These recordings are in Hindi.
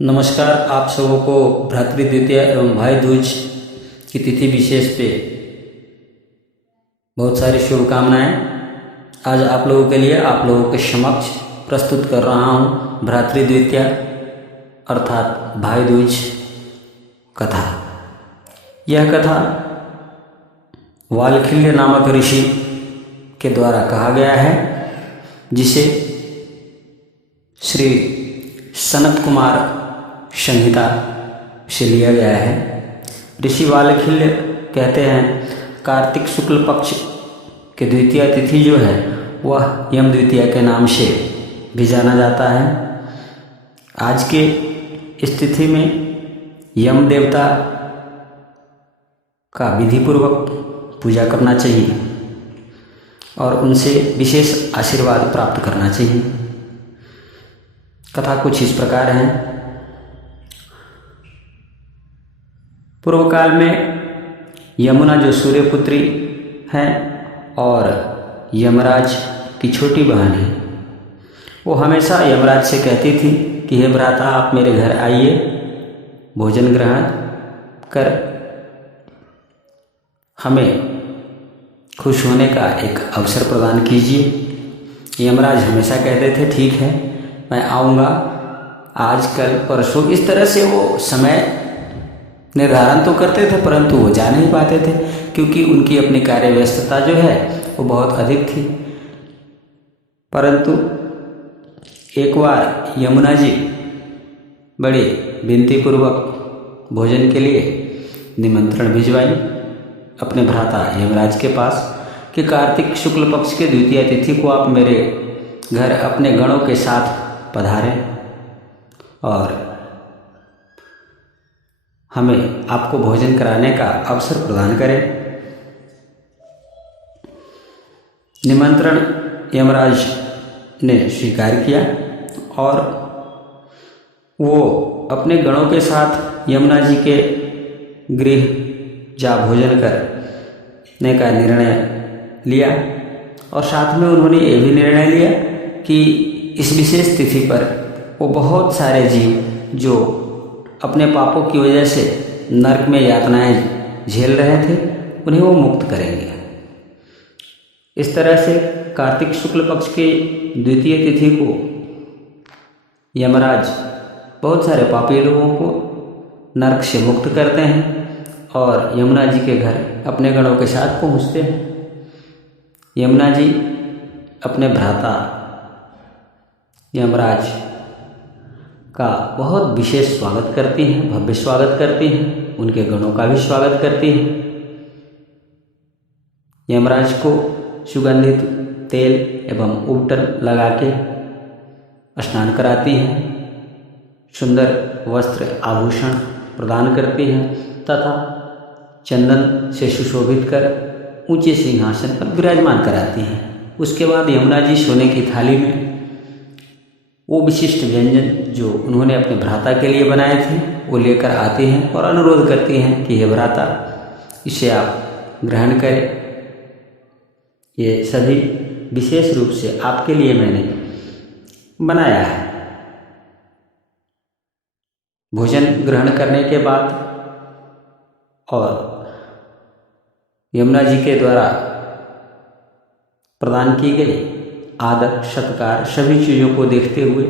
नमस्कार। आप सबों को भ्रातृ द्वितीया एवं भाई दूज की तिथि विशेष पे बहुत सारी शुभकामनाएं। आज आप लोगों के लिए आप लोगों के समक्ष प्रस्तुत कर रहा हूँ भ्रातृ द्वितीया अर्थात भाई दूज कथा। यह कथा वाल्खिल्य नामक ऋषि के द्वारा कहा गया है, जिसे श्री सनत कुमार संहिता से लिया गया है। ऋषि वाल्खिल्य कहते हैं कार्तिक शुक्ल पक्ष के द्वितीया तिथि जो है वह यम द्वितीया के नाम से भी जाना जाता है। आज के इस तिथि में यम देवता का विधिपूर्वक पूजा करना चाहिए और उनसे विशेष आशीर्वाद प्राप्त करना चाहिए। कथा कुछ इस प्रकार है। पूर्व काल में यमुना जो सूर्यपुत्री हैं और यमराज की छोटी बहन है, वो हमेशा यमराज से कहती थी कि हे भ्राता, आप मेरे घर आइए, भोजन ग्रहण कर हमें खुश होने का एक अवसर प्रदान कीजिए। यमराज हमेशा कहते थे ठीक है, मैं आऊँगा, आज कल परसों, इस तरह से वो समय निर्धारण तो करते थे परंतु वो जा नहीं पाते थे, क्योंकि उनकी अपनी कार्य व्यस्तता जो है वो बहुत अधिक थी। परंतु एक बार यमुना जी बड़ी विनतीपूर्वक भोजन के लिए निमंत्रण भिजवाई अपने भ्राता यमराज के पास कि कार्तिक शुक्ल पक्ष के द्वितीया तिथि को आप मेरे घर अपने गणों के साथ पधारें और हमें आपको भोजन कराने का अवसर प्रदान करें। निमंत्रण यमराज ने स्वीकार किया और वो अपने गणों के साथ यमुना जी के गृह जा भोजन करने का निर्णय लिया और साथ में उन्होंने ये भी निर्णय लिया कि इस विशेष तिथि पर वो बहुत सारे जीव जो अपने पापों की वजह से नरक में यातनाएं झेल रहे थे उन्हें वो मुक्त करेंगे। इस तरह से कार्तिक शुक्ल पक्ष के द्वितीय तिथि को यमराज बहुत सारे पापी लोगों को नरक से मुक्त करते हैं और यमुना जी के घर अपने गणों के साथ पहुँचते हैं। यमुना जी अपने भ्राता यमराज का बहुत विशेष स्वागत करती हैं, भव्य स्वागत करती हैं, उनके गणों का भी स्वागत करती हैं। यमराज को सुगंधित तेल एवं उबटन लगा के स्नान कराती हैं, सुंदर वस्त्र आभूषण प्रदान करती हैं तथा चंदन से सुशोभित कर ऊंचे सिंहासन पर विराजमान कराती हैं। उसके बाद यमुना जी सोने की थाली में वो विशिष्ट व्यंजन जो उन्होंने अपने भ्राता के लिए बनाए थे वो लेकर आती हैं और अनुरोध करती हैं कि हे भ्राता, इसे आप ग्रहण करें, ये सभी विशेष रूप से आपके लिए मैंने बनाया है। भोजन ग्रहण करने के बाद और यमुना जी के द्वारा प्रदान की गई आदर सत्कार सभी चीज़ों को देखते हुए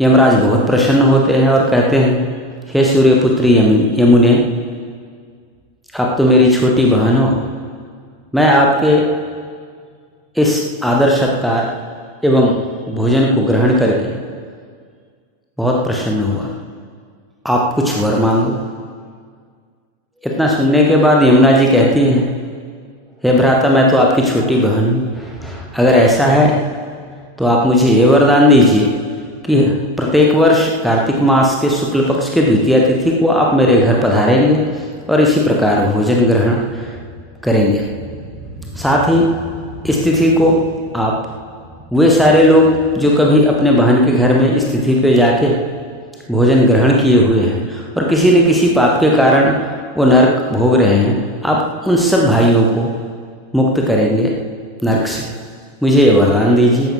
यमराज बहुत प्रसन्न होते हैं और कहते हैं हे सूर्यपुत्री यमुने, आप तो मेरी छोटी बहन हो, मैं आपके इस आदर सत्कार एवं भोजन को ग्रहण करके बहुत प्रसन्न हुआ, आप कुछ वर मांगो। इतना सुनने के बाद यमुना जी कहती हैं हे भ्राता, मैं तो आपकी छोटी बहन हूँ, अगर ऐसा है तो आप मुझे ये वरदान दीजिए कि प्रत्येक वर्ष कार्तिक मास के शुक्ल पक्ष के द्वितीया तिथि को आप मेरे घर पधारेंगे और इसी प्रकार भोजन ग्रहण करेंगे। साथ ही इस तिथि को आप वे सारे लोग जो कभी अपने बहन के घर में इस तिथि पे जाके भोजन ग्रहण किए हुए हैं और किसी न किसी पाप के कारण वो नरक भोग रहे हैं, आप उन सब भाइयों को मुक्त करेंगे नरक से, मुझे ये वरदान दीजिए।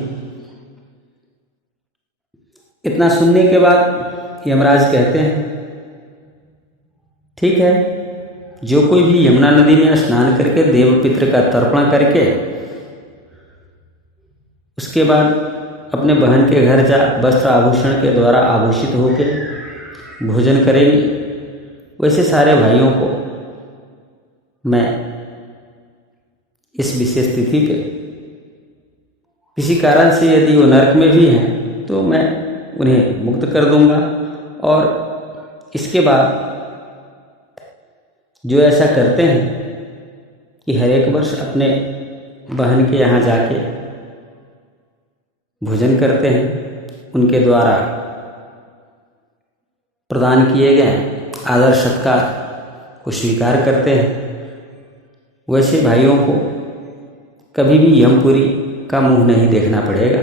इतना सुनने के बाद यमराज कहते हैं, ठीक है, जो कोई भी यमुना नदी में स्नान करके देवपित्र का तर्पण करके उसके बाद अपने बहन के घर जा वस्त्र आभूषण के द्वारा आभूषित होकर भोजन करेगी, वैसे सारे भाइयों को मैं इस विशेष तिथि पे किसी कारण से यदि वो नरक में भी हैं तो मैं उन्हें मुक्त कर दूंगा। और इसके बाद जो ऐसा करते हैं कि हर एक वर्ष अपने बहन के यहाँ जाके भोजन करते हैं, उनके द्वारा प्रदान किए गए आदर सत्कार को स्वीकार करते हैं, वैसे भाइयों को कभी भी यमपुरी का मुंह नहीं देखना पड़ेगा,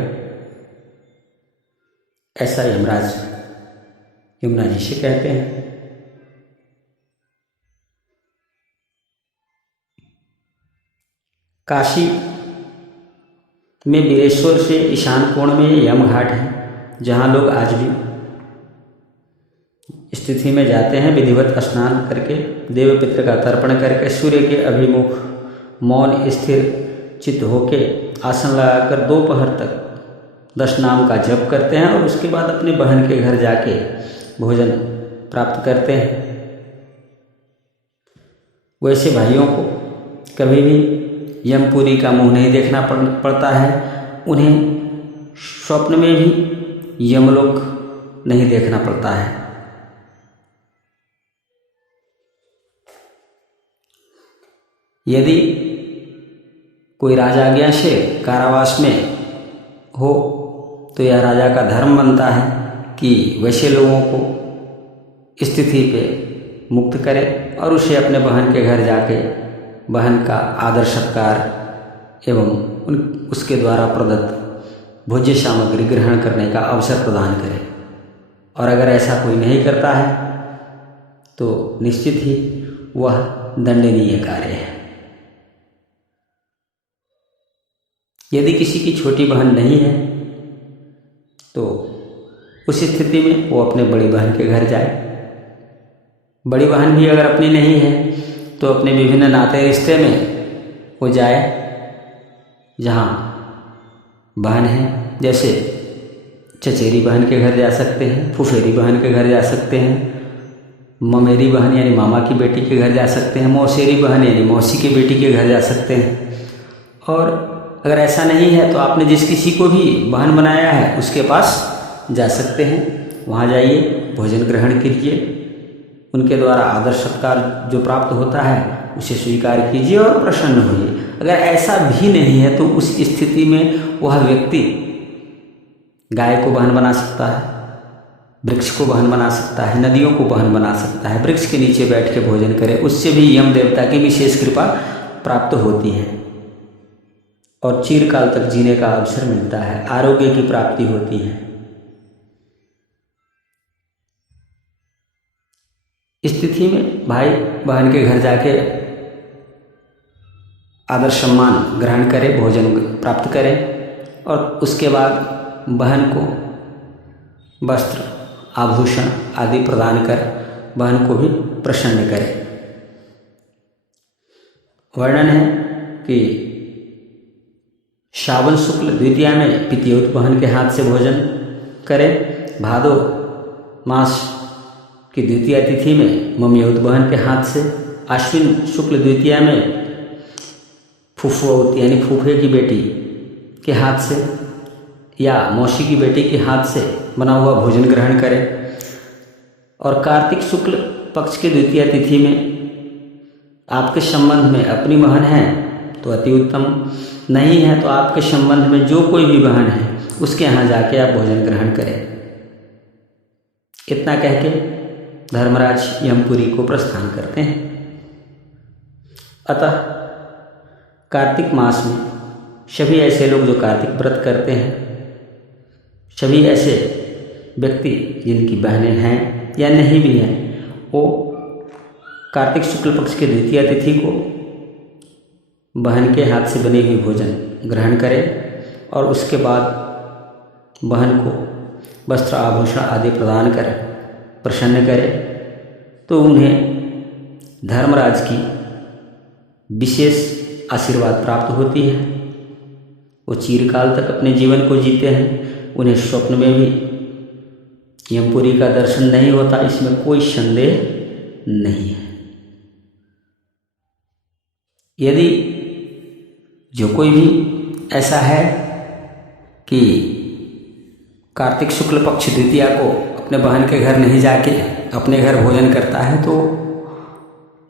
ऐसा यमराज यमुना जी से कहते हैं। काशी में वीरेश्वर से ईशान कोण में यम घाट है, जहाँ लोग आज भी स्थिति में जाते हैं, विधिवत स्नान करके देवपित्र का तर्पण करके सूर्य के अभिमुख मौन स्थिर चित्त होके आसन लगाकर दोपहर तक 10 नाम का जप करते हैं और उसके बाद अपने बहन के घर जाके भोजन प्राप्त करते हैं। वैसे भाइयों को कभी भी यमपुरी का मुंह नहीं देखना पड़ता है, उन्हें स्वप्न में भी यमलोक नहीं देखना पड़ता है। यदि कोई राजाज्ञा से कारावास में हो तो यह राजा का धर्म बनता है कि वैसे लोगों को स्थिति पे मुक्त करे और उसे अपने बहन के घर जाके बहन का आदर सत्कार एवं उसके द्वारा प्रदत्त भोज्य सामग्री ग्रहण करने का अवसर प्रदान करे। और अगर ऐसा कोई नहीं करता है तो निश्चित ही वह दंडनीय कार्य है। यदि किसी की छोटी बहन नहीं है तो उस स्थिति में वो अपने बड़ी बहन के घर जाए। बड़ी बहन भी अगर अपनी नहीं है तो अपने विभिन्न नाते रिश्ते में वो जाए जहाँ बहन है, जैसे चचेरी बहन के घर जा सकते हैं, फुफेरी बहन के घर जा सकते हैं, ममेरी बहन यानी मामा की बेटी के घर जा सकते हैं, मौसेरी बहन यानी मौसी की बेटी के घर जा सकते हैं। और अगर ऐसा नहीं है तो आपने जिस किसी को भी बहन बनाया है उसके पास जा सकते हैं, वहाँ जाइए, भोजन ग्रहण कीजिए, उनके द्वारा आदर सत्कार जो प्राप्त होता है उसे स्वीकार कीजिए और प्रसन्न होइए। अगर ऐसा भी नहीं है तो उस स्थिति में वह व्यक्ति गाय को बहन बना सकता है, वृक्ष को बहन बना सकता है, नदियों को बहन बना सकता है, वृक्ष के नीचे बैठ के भोजन करे, उससे भी यम देवता की विशेष कृपा प्राप्त होती है और चिरकाल तक जीने का अवसर मिलता है, आरोग्य की प्राप्ति होती है। स्थिति में भाई बहन के घर जाके आदर सम्मान ग्रहण करें, भोजन प्राप्त करें और उसके बाद बहन को वस्त्र आभूषण आदि प्रदान कर बहन को भी प्रसन्न करें। वर्णन है कि श्रावण शुक्ल द्वितीया में पितृयोत बहन के हाथ से भोजन करें, भादो मास की द्वितीया तिथि में मम्मीयोत बहन के हाथ से, आश्विन शुक्ल द्वितीया में फुफुओत यानी फूफे की बेटी के हाथ से या मौसी की बेटी के हाथ से बना हुआ भोजन ग्रहण करें। और कार्तिक शुक्ल पक्ष की द्वितीया तिथि में आपके संबंध में अपनी बहन है तो अति उत्तम, नहीं है तो आपके संबंध में जो कोई भी बहन है उसके यहाँ जाके आप भोजन ग्रहण करें। इतना कह के धर्मराज यमपुरी को प्रस्थान करते हैं। अतः कार्तिक मास में सभी ऐसे लोग जो कार्तिक व्रत करते हैं, सभी ऐसे व्यक्ति जिनकी बहनें हैं या नहीं भी हैं, वो कार्तिक शुक्ल पक्ष की द्वितीया तिथि को बहन के हाथ से बने हुए भोजन ग्रहण करें और उसके बाद बहन को वस्त्र आभूषण आदि प्रदान करें प्रसन्न करे तो उन्हें धर्मराज की विशेष आशीर्वाद प्राप्त होती है। वो चिरकाल तक अपने जीवन को जीते हैं। उन्हें स्वप्न में भी यमपुरी का दर्शन नहीं होता, इसमें कोई संदेह नहीं है। यदि जो कोई भी ऐसा है कि कार्तिक शुक्ल पक्ष द्वितीया को अपने बहन के घर नहीं जाके अपने घर भोजन करता है तो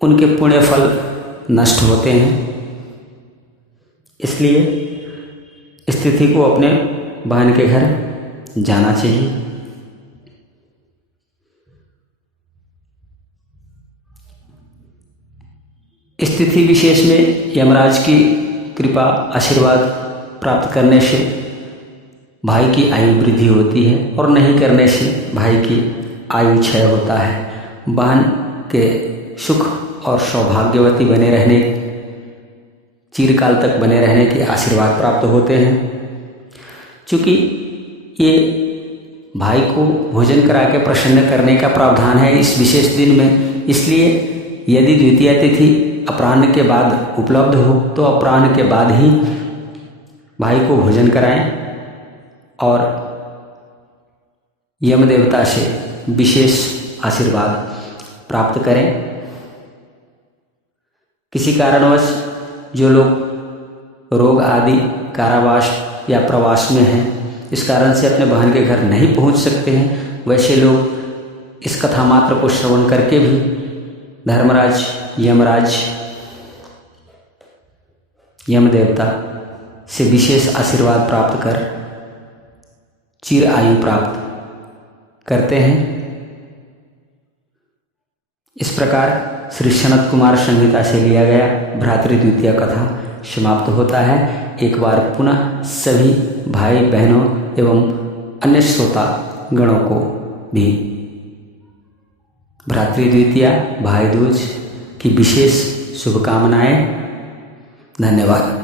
उनके पुण्य फल नष्ट होते हैं। इसलिए इस तिथि को अपने बहन के घर जाना चाहिए। इस तिथि विशेष में यमराज की कृपा आशीर्वाद प्राप्त करने से भाई की आयु वृद्धि होती है और नहीं करने से भाई की आयु क्षय होता है। बहन के सुख और सौभाग्यवती बने रहने, चिरकाल तक बने रहने के आशीर्वाद प्राप्त होते हैं। चूँकि ये भाई को भोजन करा के प्रसन्न करने का प्रावधान है इस विशेष दिन में, इसलिए यदि द्वितीया तिथि अपराह्न के बाद उपलब्ध हो तो अपराह्न के बाद ही भाई को भोजन कराएं और यम देवता से विशेष आशीर्वाद प्राप्त करें। किसी कारणवश जो लोग रोग आदि कारावास या प्रवास में हैं, इस कारण से अपने बहन के घर नहीं पहुंच सकते हैं, वैसे लोग इस कथा मात्र को श्रवण करके भी धर्मराज यमराज यम देवता से विशेष आशीर्वाद प्राप्त कर चिर आयु प्राप्त करते हैं। इस प्रकार श्री सनत कुमार संहिता से लिया गया भ्रातृ द्वितीया कथा समाप्त होता है। एक बार पुनः सभी भाई बहनों एवं अन्य श्रोता गणों को भी भ्रातृ द्वितीया भाई दूज की विशेष शुभकामनाएं। धन्यवाद।